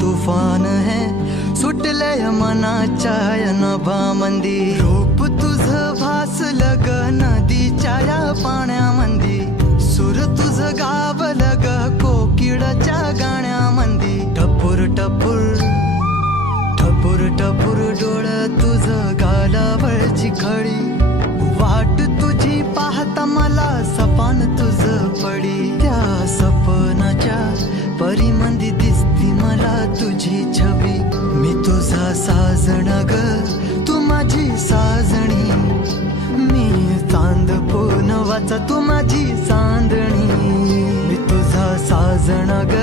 तुफान है सुटलय मनाच्या या नभामंदी रूप तुझं भासलं ग नदीच्या या पाण्यामंदी सूर तुझं गावलं ग कोकिळाच्या गाण्यामंदी टपूर टपूर टपूर टपूर डोळं तुझं गालावरची खळी वाट तुझी पाहता मला सपान तुझं पडी त्या सपनाच्या परिमंदी दिसती मला तुझी छबी मी तुझा साजण ग तू माझी साजणी मी चांद पूनवाचा तू माझी चांदणी मी तुझा साजण ग